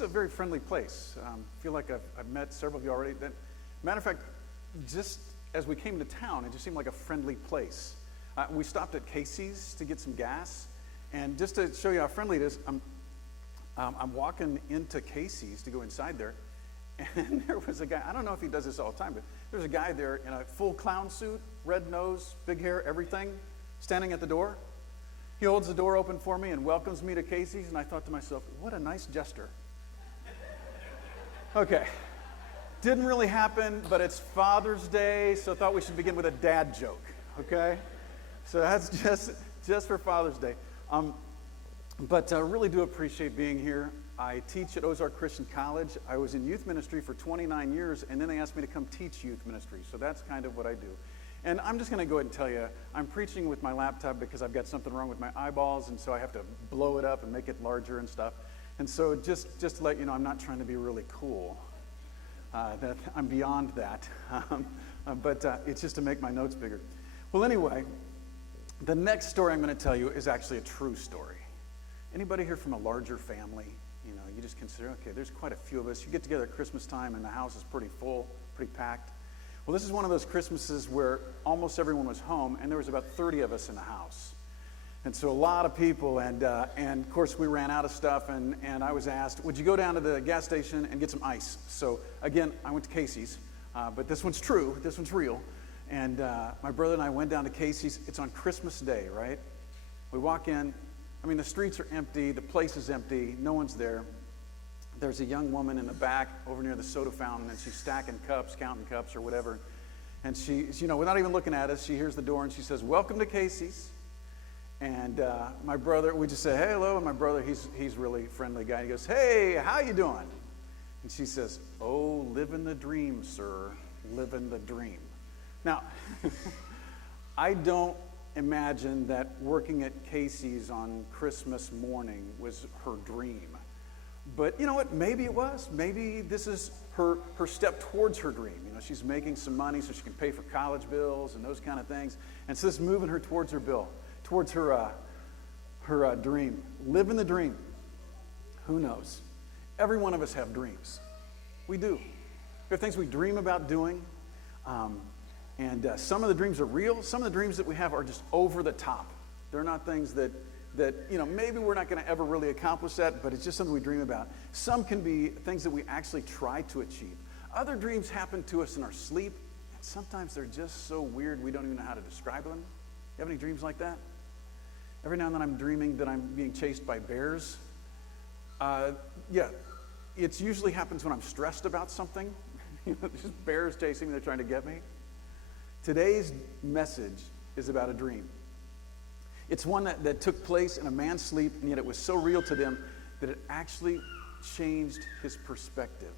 is a very friendly place. I feel like I've met several of you already. Matter of fact, just as we came to town, it just seemed like a friendly place. We stopped at Casey's to get some gas, and just to show you how friendly it is, I'm walking into Casey's to go inside there, and there was a guy. I don't know if he does this all the time, but there's a guy there in a full clown suit, red nose, big hair, everything, standing at the door. He holds the door open for me and welcomes me to Casey's, and I thought to myself, what a nice gesture. Okay, didn't really happen, but it's Father's Day, so I thought we should begin with a dad joke, okay? So that's just for Father's Day. But I really do appreciate being here. I teach at Ozark Christian College. I was in youth ministry for 29 years, and then they asked me to come teach youth ministry, so that's kind of what I do. And I'm just going to go ahead and tell you, I'm preaching with my laptop because I've got something wrong with my eyeballs, and so I have to blow it up and make it larger and stuff. And so just to let you know, I'm not trying to be really cool. That I'm beyond that. But it's just to make my notes bigger. Well, anyway, the next story I'm going to tell you is actually a true story. Anybody here from a larger family? You know, you just consider, okay, there's quite a few of us. You get together at Christmas time, and the house is pretty full, pretty packed. Well, this is one of those Christmases where almost everyone was home, and there was about 30 of us in the house. And so a lot of people, and of course we ran out of stuff, and I was asked, would you go down to the gas station and get some ice? So again, I went to Casey's, but this one's true, this one's real. And my brother and I went down to Casey's. It's on Christmas Day, right? We walk in, I mean, the streets are empty, the place is empty, no one's there. There's a young woman in the back over near the soda fountain, and she's stacking cups, counting cups or whatever. And she, you know, without even looking at us, she hears the door and she says, "Welcome to Casey's." And my brother, we just say, "Hey, hello." And my brother, he's really friendly guy. He goes, "Hey, how you doing?" And she says, "Oh, living the dream, sir, living the dream." Now, I don't imagine that working at Casey's on Christmas morning was her dream. But you know what? Maybe it was. Maybe this is her step towards her dream. You know, she's making some money so she can pay for college bills and those kind of things. And so this is moving her towards her dream. Living the dream. Who knows? Every one of us have dreams. We do. We have things we dream about doing. And some of the dreams are real. Some of the dreams that we have are just over the top. They're not things that you know, maybe we're not going to ever really accomplish that, but it's just something we dream about. Some can be things that we actually try to achieve. Other dreams happen to us in our sleep, and sometimes they're just so weird we don't even know how to describe them. You have any dreams like that? Every now and then I'm dreaming that I'm being chased by bears. Yeah, it usually happens when I'm stressed about something. You know, just bears chasing me, they're trying to get me. Today's message is about a dream. It's one that took place in a man's sleep, and yet it was so real to them that it actually changed his perspective.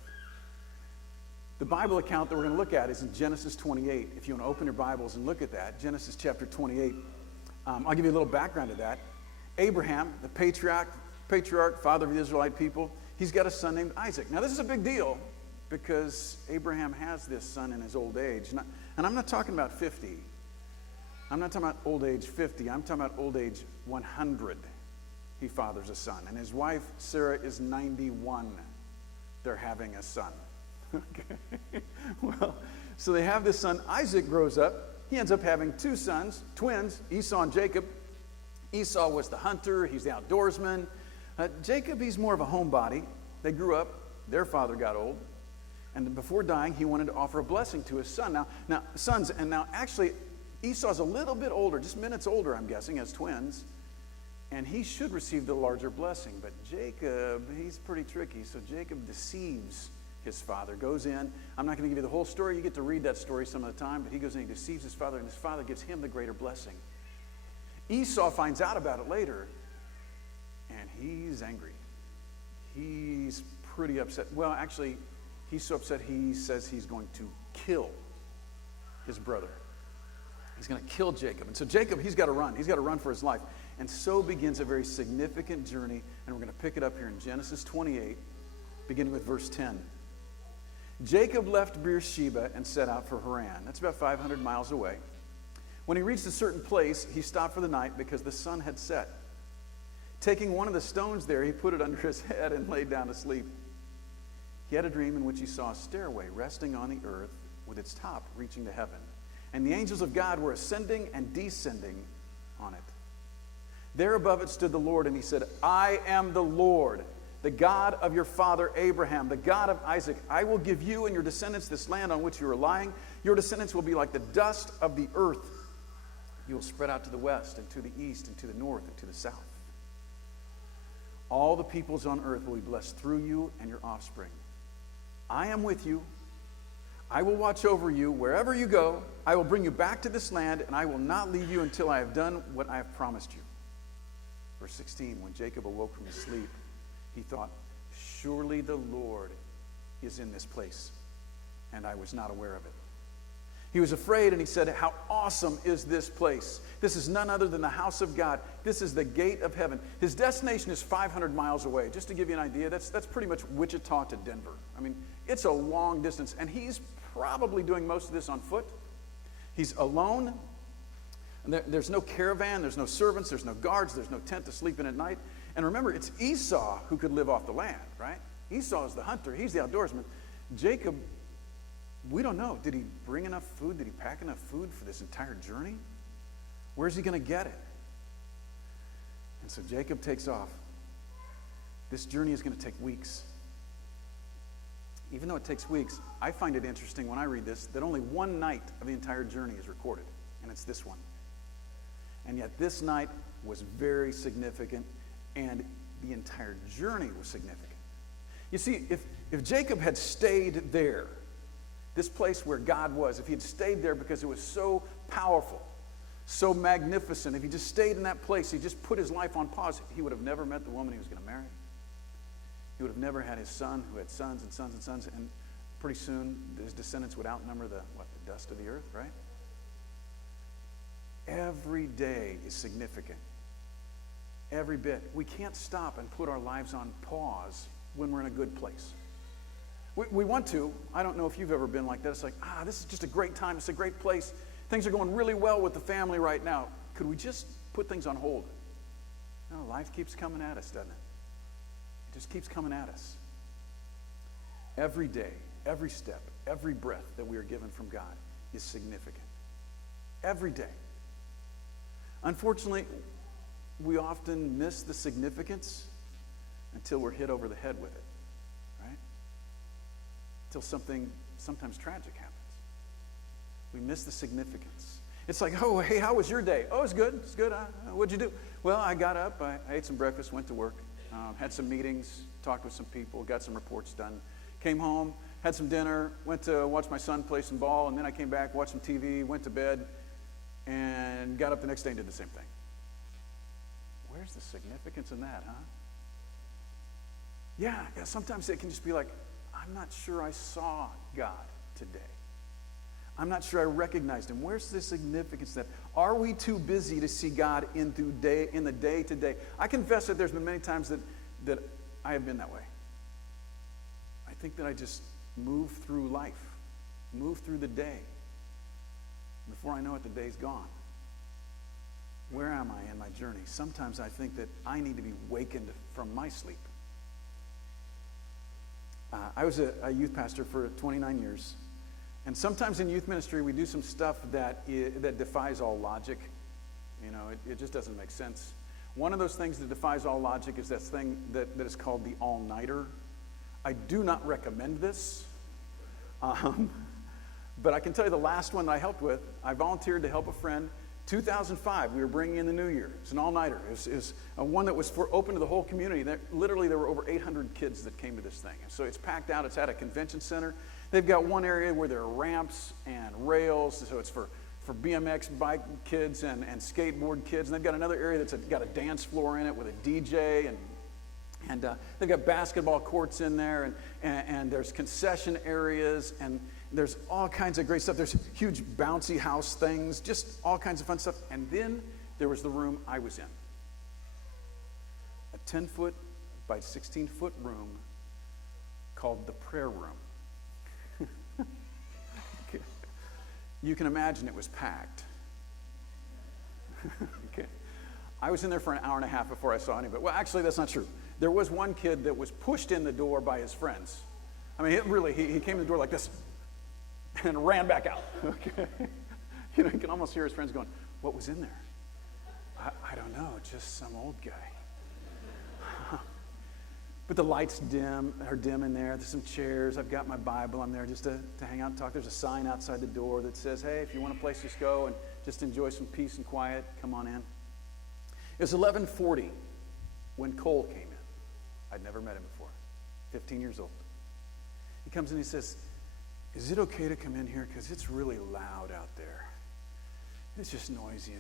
The Bible account that we're going to look at is in Genesis 28. If you want to open your Bibles and look at that, Genesis chapter 28. I'll give you a little background to that. Abraham, the patriarch, father of the Israelite people, he's got a son named Isaac. Now, this is a big deal because Abraham has this son in his old age. And I'm not talking about 50. I'm not talking about old age 50. I'm talking about old age 100. He fathers a son. And his wife, Sarah, is 91. They're having a son. Okay. Well, so they have this son. Isaac grows up. He ends up having two sons, twins, Esau and Jacob. Esau was the hunter. He's the outdoorsman. Jacob, he's more of a homebody. They grew up. Their father got old. And before dying, he wanted to offer a blessing to his son. Now, actually, Esau's a little bit older, just minutes older, I'm guessing, as twins. And he should receive the larger blessing. But Jacob, he's pretty tricky. So Jacob deceives his father, goes in. I'm not going to give you the whole story. You get to read that story some of the time. But he goes in, he deceives his father, and his father gives him the greater blessing. Esau finds out about it later, and he's angry. He's pretty upset. Well, actually, he's so upset he says he's going to kill his brother. He's going to kill Jacob. And so Jacob, he's got to run. He's got to run for his life. And so begins a very significant journey. And we're going to pick it up here in Genesis 28, beginning with verse 10. Jacob left Beersheba and set out for Haran. That's about 500 miles away. When he reached a certain place, he stopped for the night because the sun had set. Taking one of the stones there, he put it under his head and laid down to sleep. He had a dream in which he saw a stairway resting on the earth with its top reaching to heaven. And the angels of God were ascending and descending on it. There above it stood the Lord, and he said, I am the Lord, the God of your father Abraham, the God of Isaac. I will give you and your descendants this land on which you are lying. Your descendants will be like the dust of the earth. You will spread out to the west and to the east and to the north and to the south. All the peoples on earth will be blessed through you and your offspring. I am with you. I will watch over you wherever you go. I will bring you back to this land, and I will not leave you until I have done what I have promised you. Verse 16, when Jacob awoke from his sleep, he thought, surely the Lord is in this place, and I was not aware of it. He was afraid, and he said, how awesome is this place? This is none other than the house of God. This is the gate of heaven. His destination is 500 miles away. Just to give you an idea, that's pretty much Wichita to Denver. I mean, it's a long distance, and he's probably doing most of this on foot. He's alone. And there's no caravan, there's no servants, there's no guards, there's no tent to sleep in at night. And remember, it's Esau who could live off the land, right? Esau is the hunter. He's the outdoorsman. Jacob, we don't know. Did he bring enough food? Did he pack enough food for this entire journey? Where's he going to get it? And so Jacob takes off. This journey is going to take weeks. Even though it takes weeks, I find it interesting when I read this that only one night of the entire journey is recorded, and it's this one. And yet this night was very significant, and the entire journey was significant. You see, if Jacob had stayed there, this place where God was, if he had stayed there because it was so powerful, so magnificent, if he just stayed in that place, he just put his life on pause, he would have never met the woman he was going to marry. He would have never had his son who had sons and sons and sons, and pretty soon his descendants would outnumber the dust of the earth, right? Every day is significant. Every bit. We can't stop and put our lives on pause when we're in a good place. We want to. I don't know if you've ever been like that. It's like, this is just a great time. It's a great place. Things are going really well with the family right now. Could we just put things on hold? No, life keeps coming at us, doesn't it? It just keeps coming at us. Every day, every step, every breath that we are given from God is significant. Every day. Unfortunately, we often miss the significance until we're hit over the head with it, right? Until something sometimes tragic happens. We miss the significance. It's like, oh, hey, how was your day? Oh, it's good. It's good. What'd you do? Well, I got up. I ate some breakfast, went to work, had some meetings, talked with some people, got some reports done, came home, had some dinner, went to watch my son play some ball, and then I came back, watched some TV, went to bed, and got up the next day and did the same thing. Where's the significance in that, huh? Yeah, sometimes it can just be like, I'm not sure I saw God today. I'm not sure I recognized him. Where's the significance that? Are we too busy to see God in the day to day? I confess that there's been many times that I have been that way. I think that I just move through life, move through the day. Before I know it, the day's gone. Where am I in my journey? Sometimes I think that I need to be wakened from my sleep. I was a youth pastor for 29 years. And sometimes in youth ministry, we do some stuff that defies all logic. You know, it just doesn't make sense. One of those things that defies all logic is that thing that is called the all-nighter. I do not recommend this. But I can tell you the last one that I helped with, I volunteered to help a friend. 2005, we were bringing in the new year. It's an all-nighter. It was one that was open to the whole community. Literally, there were over 800 kids that came to this thing. So it's packed out. It's at a convention center. They've got one area where there are ramps and rails. So it's for BMX bike kids and skateboard kids. And they've got another area that's got a dance floor in it with a DJ. And they've got basketball courts in there. And there's concession areas. And there's all kinds of great stuff. There's huge bouncy house things, just all kinds of fun stuff. And then there was the room I was in. A 10-foot by 16-foot room called the prayer room. Okay. You can imagine it was packed. Okay. I was in there for an hour and a half before I saw anybody. Well, actually, that's not true. There was one kid that was pushed in the door by his friends. I mean, he came to the door like this and ran back out. Okay. You can almost hear his friends going, what was in there? I don't know, just some old guy. But the lights are dim in there. There's some chairs. I've got my Bible. I'm there just to hang out and talk. There's a sign outside the door that says, hey, if you want a place to go and just enjoy some peace and quiet, come on in. It was 11:40 when Cole came in. I'd never met him before, 15 years old. He comes in and he says, is it okay to come in here? Because it's really loud out there. It's just noisy.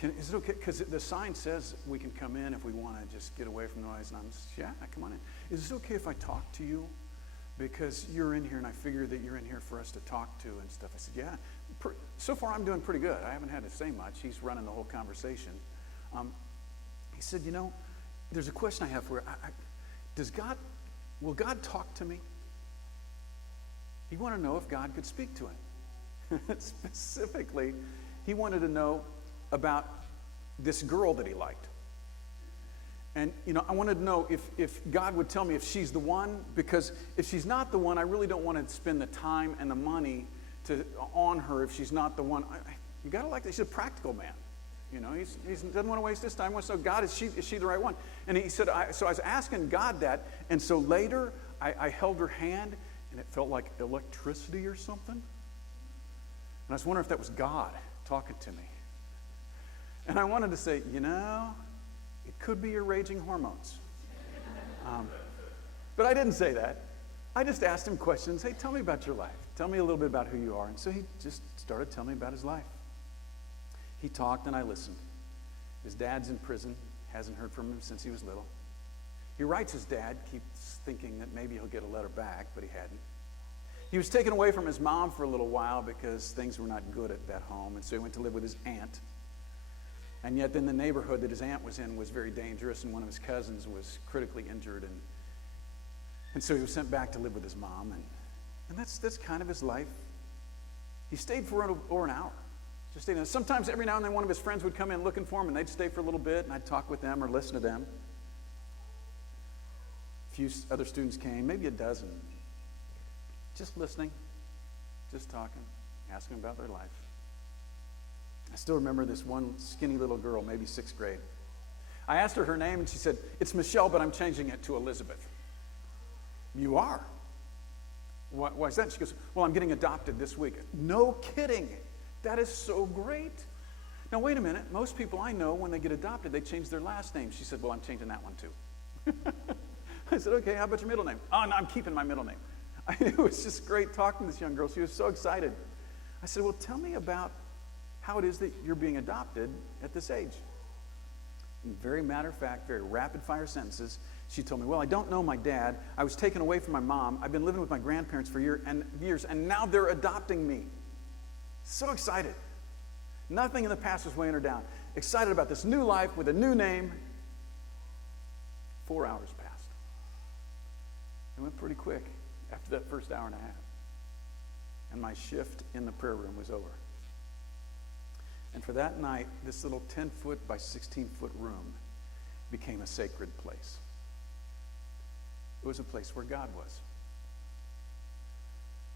And is it okay? Because the sign says we can come in if we want to just get away from noise. And I'm just, yeah, come on in. Is it okay if I talk to you? Because you're in here and I figure that you're in here for us to talk to and stuff. I said, yeah. So far I'm doing pretty good. I haven't had to say much. He's running the whole conversation. He said, there's a question I have for you. Will God talk to me? He wanted to know if God could speak to him. Specifically, he wanted to know about this girl that he liked. And, I wanted to know if God would tell me if she's the one, because if she's not the one, I really don't want to spend the time and the money on her if she's not the one. You got to like that. He's a practical man. He doesn't want to waste his time. He wants to know, God, is she the right one? And he said, so I was asking God that, and so later I held her hand, and it felt like electricity or something. And I was wondering if that was God talking to me. And I wanted to say, it could be your raging hormones. But I didn't say that. I just asked him questions. Hey, tell me about your life. Tell me a little bit about who you are. And so he just started telling me about his life. He talked and I listened. His dad's in prison. Hasn't heard from him since he was little. He writes his dad, keeps thinking that maybe he'll get a letter back, but he hadn't. He was taken away from his mom for a little while because things were not good at that home, and so he went to live with his aunt. And yet then the neighborhood that his aunt was in was very dangerous, and one of his cousins was critically injured, and so he was sent back to live with his mom, and that's kind of his life. He stayed for over an hour. Just stayed. Sometimes every now and then one of his friends would come in looking for him, and they'd stay for a little bit, and I'd talk with them or listen to them. A few other students came, maybe a dozen. Just listening, just talking, asking about their life. I still remember this one skinny little girl, maybe 6th grade. I asked her name, and she said, it's Michelle, but I'm changing it to Elizabeth. You are? Why is that? She goes, well, I'm getting adopted this week. No kidding. That is so great. Now, wait a minute. Most people I know, when they get adopted, they change their last name. She said, well, I'm changing that one too. I said, okay, how about your middle name? Oh, no, I'm keeping my middle name. It was just great talking to this young girl. She was so excited. I said, well, tell me about how it is that you're being adopted at this age. In very matter-of-fact, very rapid-fire sentences, she told me, well, I don't know my dad. I was taken away from my mom. I've been living with my grandparents for years, and now they're adopting me. So excited. Nothing in the past was weighing her down. Excited about this new life with a new name. 4 hours passed. It went pretty quick after that first hour and a half. And my shift in the prayer room was over. And for that night, this little 10-foot by 16-foot room became a sacred place. It was a place where God was.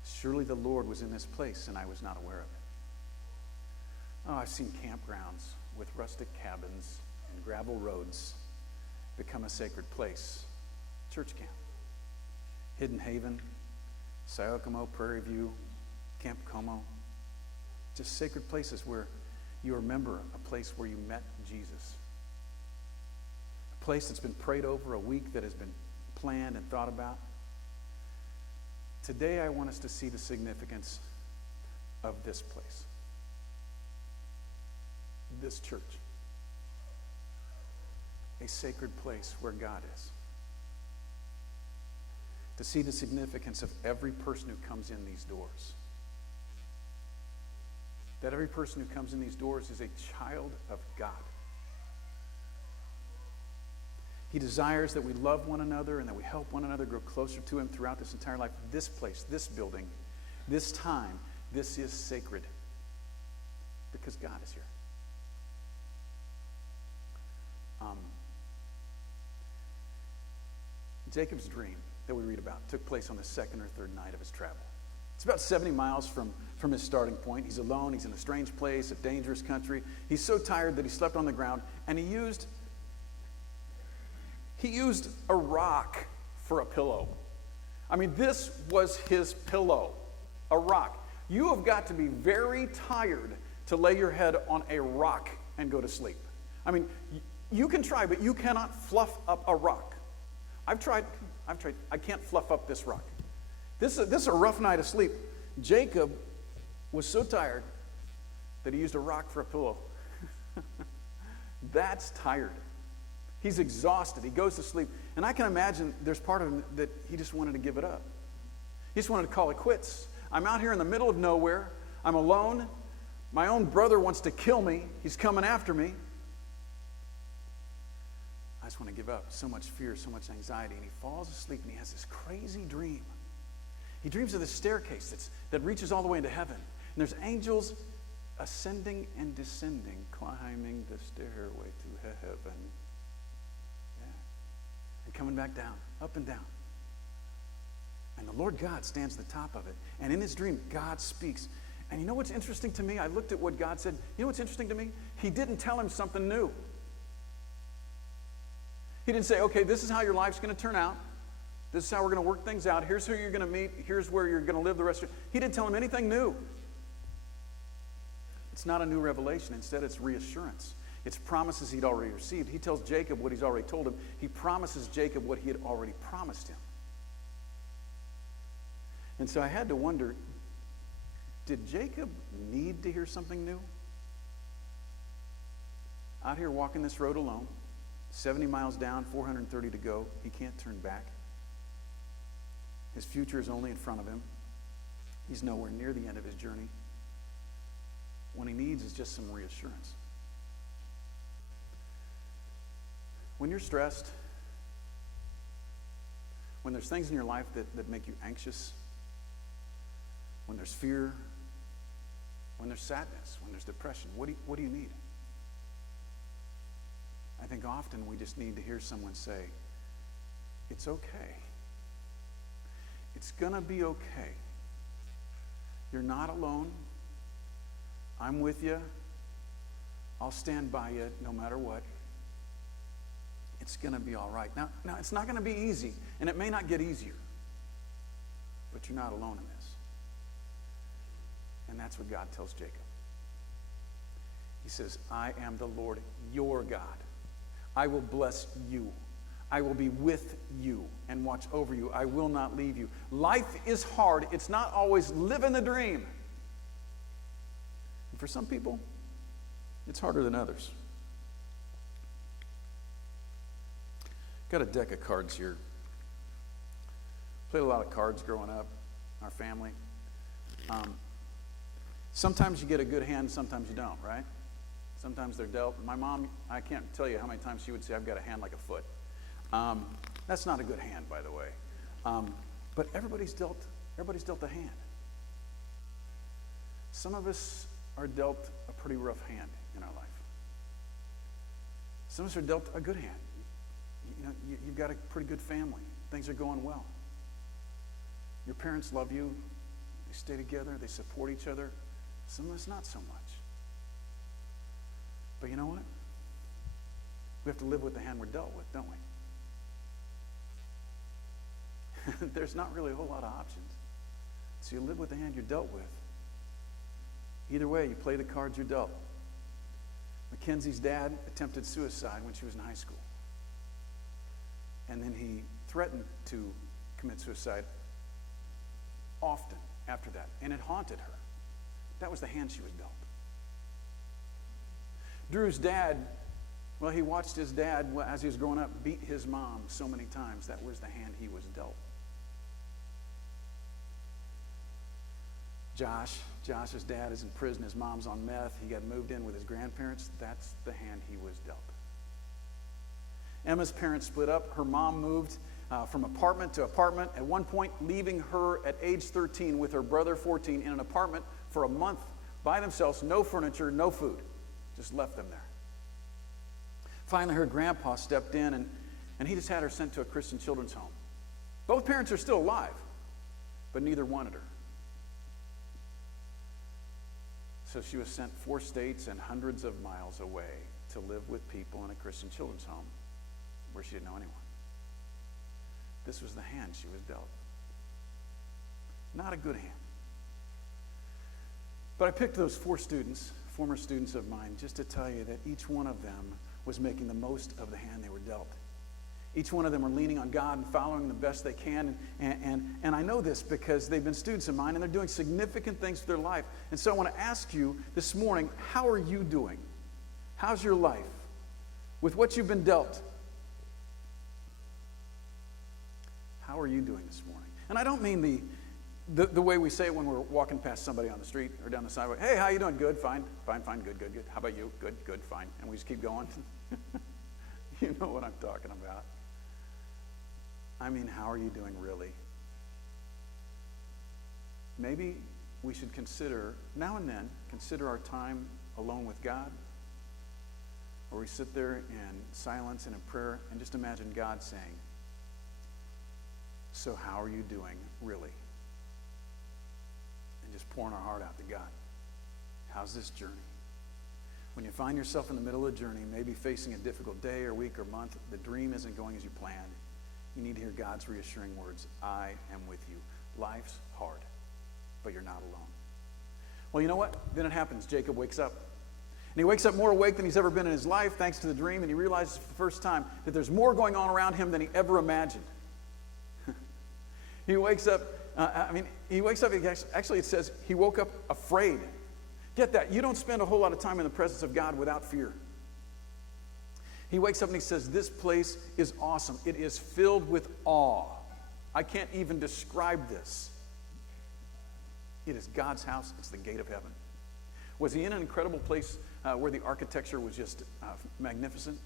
Surely the Lord was in this place, and I was not aware of it. Oh, I've seen campgrounds with rustic cabins and gravel roads become a sacred place. Church camp. Hidden Haven, Sayokomo, Prairie View, Camp Como. Just sacred places where you remember a place where you met Jesus. A place that's been prayed over, a week that has been planned and thought about. Today I want us to see the significance of this place. This church. A sacred place where God is. To see the significance of every person who comes in these doors. That every person who comes in these doors is a child of God. He desires that we love one another and that we help one another grow closer to Him throughout this entire life. This place, this building, this time, this is sacred because God is here. Jacob's dream that we read about took place on the second or third night of his travel. It's about 70 miles from his starting point. He's alone. He's in a strange place, a dangerous country. He's so tired that he slept on the ground, and he used a rock for a pillow. I mean, this was his pillow, a rock. You have got to be very tired to lay your head on a rock and go to sleep. I mean, you can try, but you cannot fluff up a rock. I've tried. I can't fluff up this rock. This is a rough night of sleep. Jacob was so tired that he used a rock for a pillow. That's tired. He's exhausted. He goes to sleep. And I can imagine there's part of him that he just wanted to give it up. He just wanted to call it quits. I'm out here in the middle of nowhere. I'm alone. My own brother wants to kill me. He's coming after me. I just want to give up. So much fear, so much anxiety. And he falls asleep and he has this crazy dream. He dreams of this staircase that reaches all the way into heaven. And there's angels ascending and descending, climbing the stairway to heaven. Yeah. And coming back down, up and down. And the Lord God stands at the top of it. And in his dream, God speaks. And you know what's interesting to me? I looked at what God said. You know what's interesting to me? He didn't tell him something new. He didn't say, okay, this is how your life's going to turn out. This is how we're going to work things out. Here's who you're going to meet. Here's where you're going to live the rest of your life. He didn't tell him anything new. It's not a new revelation. Instead, it's reassurance. It's promises he'd already received. He tells Jacob what he's already told him. He promises Jacob what he had already promised him. And so I had to wonder, did Jacob need to hear something new? Out here walking this road alone, 70 miles down, 430 to go. He can't turn back. His future is only in front of him. He's nowhere near the end of his journey. What he needs is just some reassurance. When you're stressed, when there's things in your life that make you anxious, when there's fear, when there's sadness, when there's depression, what do you need? I think often we just need to hear someone say, it's okay. It's gonna be okay. You're not alone. I'm with you. I'll stand by you no matter what. It's gonna be all right. Now it's not gonna be easy, and it may not get easier, but you're not alone in this. And that's what God tells Jacob. He says, I am the Lord your God. I will bless you. I will be with you and watch over you. I will not leave you. Life is hard. It's not always living the dream. And for some people, it's harder than others. Got a deck of cards here. Played a lot of cards growing up, our family. Sometimes you get a good hand, sometimes you don't, right? Sometimes they're dealt. My mom, I can't tell you how many times she would say, I've got a hand like a foot. That's not a good hand, by the way. But everybody's dealt a hand. Some of us are dealt a pretty rough hand in our life. Some of us are dealt a good hand. You know, you've got a pretty good family. Things are going well. Your parents love you. They stay together. They support each other. Some of us not so much. But you know what? We have to live with the hand we're dealt with, don't we? There's not really a whole lot of options. So you live with the hand you're dealt with. Either way, you play the cards you're dealt. Mackenzie's dad attempted suicide when she was in high school. And then he threatened to commit suicide often after that. And it haunted her. That was the hand she was dealt. Drew's dad, well, he watched his dad, as he was growing up, beat his mom so many times. That was the hand he was dealt. Josh's dad is in prison. His mom's on meth. He got moved in with his grandparents. That's the hand he was dealt. Emma's parents split up. Her mom moved from apartment to apartment, at one point leaving her at age 13 with her brother 14 in an apartment for a month by themselves, no furniture, no food. Just left them there. Finally, her grandpa stepped in, and he just had her sent to a Christian children's home. Both parents are still alive, but neither wanted her. So she was sent 4 states and hundreds of miles away to live with people in a Christian children's home where she didn't know anyone. This was the hand she was dealt. Not a good hand. But I picked those 4 students, former students of mine, just to tell you that each one of them was making the most of the hand they were dealt. Each one of them are leaning on God and following the best they can. And I know this because they've been students of mine and they're doing significant things with their life. And so I want to ask you this morning, how are you doing? How's your life? With what you've been dealt? How are you doing this morning? And I don't mean the way we say it when we're walking past somebody on the street or down the sidewalk. Hey, how you doing? Good, fine, good. How about you? Good, fine. And we just keep going. You know what I'm talking about. I mean, how are you doing really? Maybe we should consider, now and then, consider our time alone with God, where we sit there in silence and in prayer and just imagine God saying, so how are you doing really? And just pouring our heart out to God. How's this journey? When you find yourself in the middle of the journey, maybe facing a difficult day or week or month, the dream isn't going as you planned. You need to hear God's reassuring words, I am with you. Life's hard, but you're not alone. Well, you know what? Then it happens. Jacob wakes up. And he wakes up more awake than he's ever been in his life, thanks to the dream, and he realizes for the first time that there's more going on around him than he ever imagined. He wakes up, actually it says he woke up afraid. Get that. You don't spend a whole lot of time in the presence of God without fear. He wakes up and he says, this place is awesome. It is filled with awe. I can't even describe this. It is God's house. It's the gate of heaven. Was he in an incredible place where the architecture was just magnificent?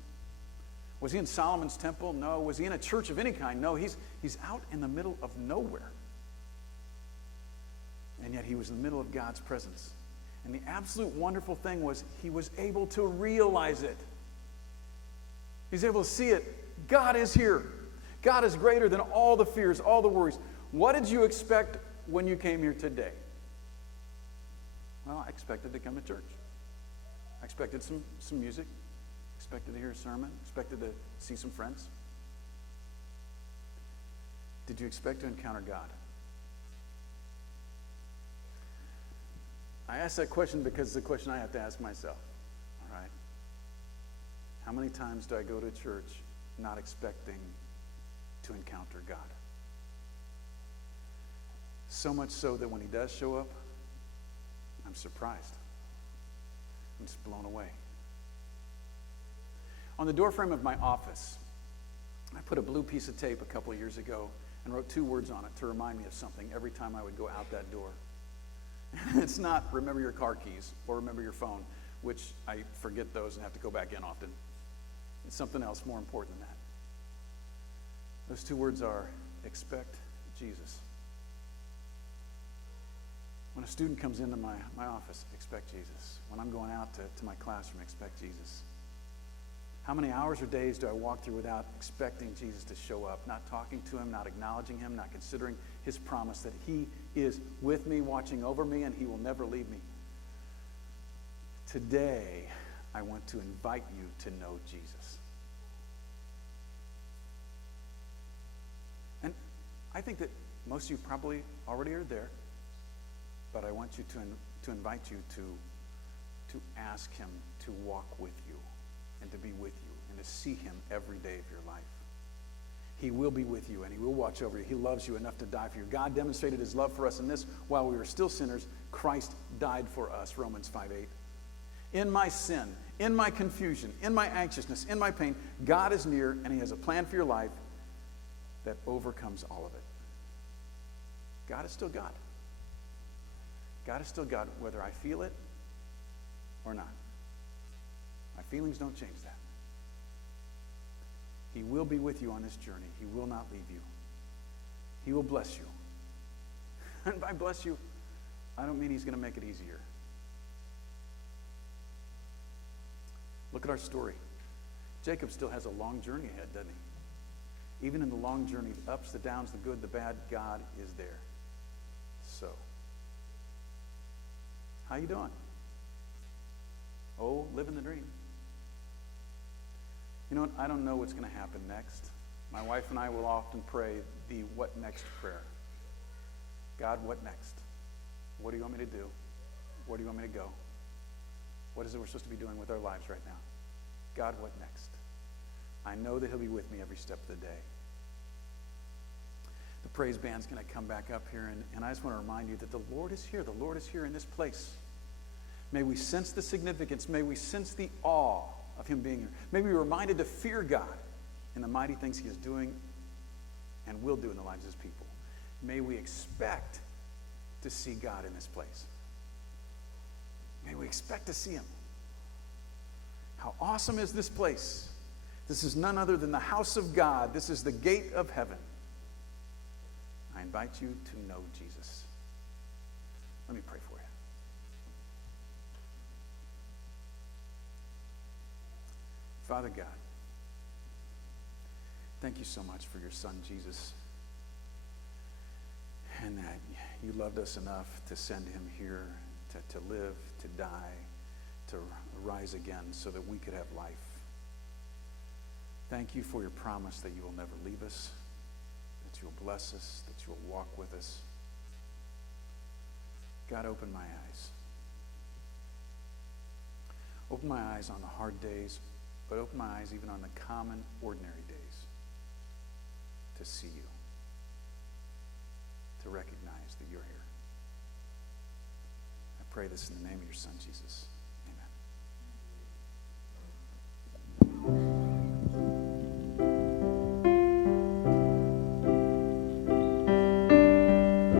Was he in Solomon's temple? No. Was he in a church of any kind? No. He's out in the middle of nowhere. And yet he was in the middle of God's presence. And the absolute wonderful thing was he was able to realize it. He's able to see it. God is here. God is greater than all the fears, all the worries. What did you expect when you came here today? Well, I expected to come to church. I expected some music. Expected to hear a sermon. Expected to see some friends. Did you expect to encounter God? I ask that question because it's the question I have to ask myself. All right? How many times do I go to church not expecting to encounter God? So much so that when he does show up, I'm surprised. I'm just blown away. On the doorframe of my office, I put a blue piece of tape a couple of years ago and wrote 2 words on it to remind me of something every time I would go out that door. It's not remember your car keys or remember your phone, which I forget those and have to go back in often. It's something else more important than that. Those 2 words are expect Jesus. When a student comes into my office, expect Jesus. When I'm going out to my classroom, expect Jesus. How many hours or days do I walk through without expecting Jesus to show up, not talking to him, not acknowledging him, not considering his promise that he is with me, watching over me, and he will never leave me? Today, I want to invite you to know Jesus. And I think that most of you probably already are there, but I want you to invite you to ask him to walk with you and to be with you and to see him every day of your life. He will be with you and he will watch over you. He loves you enough to die for you. God demonstrated his love for us in this: while we were still sinners, Christ died for us, Romans 5:8. In my sin, in my confusion, in my anxiousness, in my pain, God is near and he has a plan for your life that overcomes all of it. God is still God. God is still God, whether I feel it or not. My feelings don't change that. He will be with you on this journey. He will not leave you. He will bless you. And by bless you, I don't mean he's going to make it easier. Look at our story. Jacob still has a long journey ahead, doesn't he? Even in the long journey, the ups, the downs, the good, the bad, God is there. So, how you doing? Oh, living the dream. You know what? I don't know what's going to happen next. My wife and I will often pray the what next prayer. God, what next? What do you want me to do? Where do you want me to go? What is it we're supposed to be doing with our lives right now? God, what next? I know that he'll be with me every step of the day. The praise band's going to come back up here, and I just want to remind you that the Lord is here. The Lord is here in this place. May we sense the significance. May we sense the awe of him being here. May we be reminded to fear God in the mighty things he is doing and will do in the lives of his people. May we expect to see God in this place. May we expect to see him. How awesome is this place? This is none other than the house of God. This is the gate of heaven. I invite you to know Jesus. Let me pray for you. Father God, thank you so much for your son, Jesus, and that you loved us enough to send him here to live, to die, to rise again so that we could have life. Thank you for your promise that you will never leave us, that you will bless us, that you will walk with us. God, open my eyes. Open my eyes on the hard days, but open my eyes even on the common, ordinary days to see you, to recognize that you're here. I pray this in the name of your son, Jesus.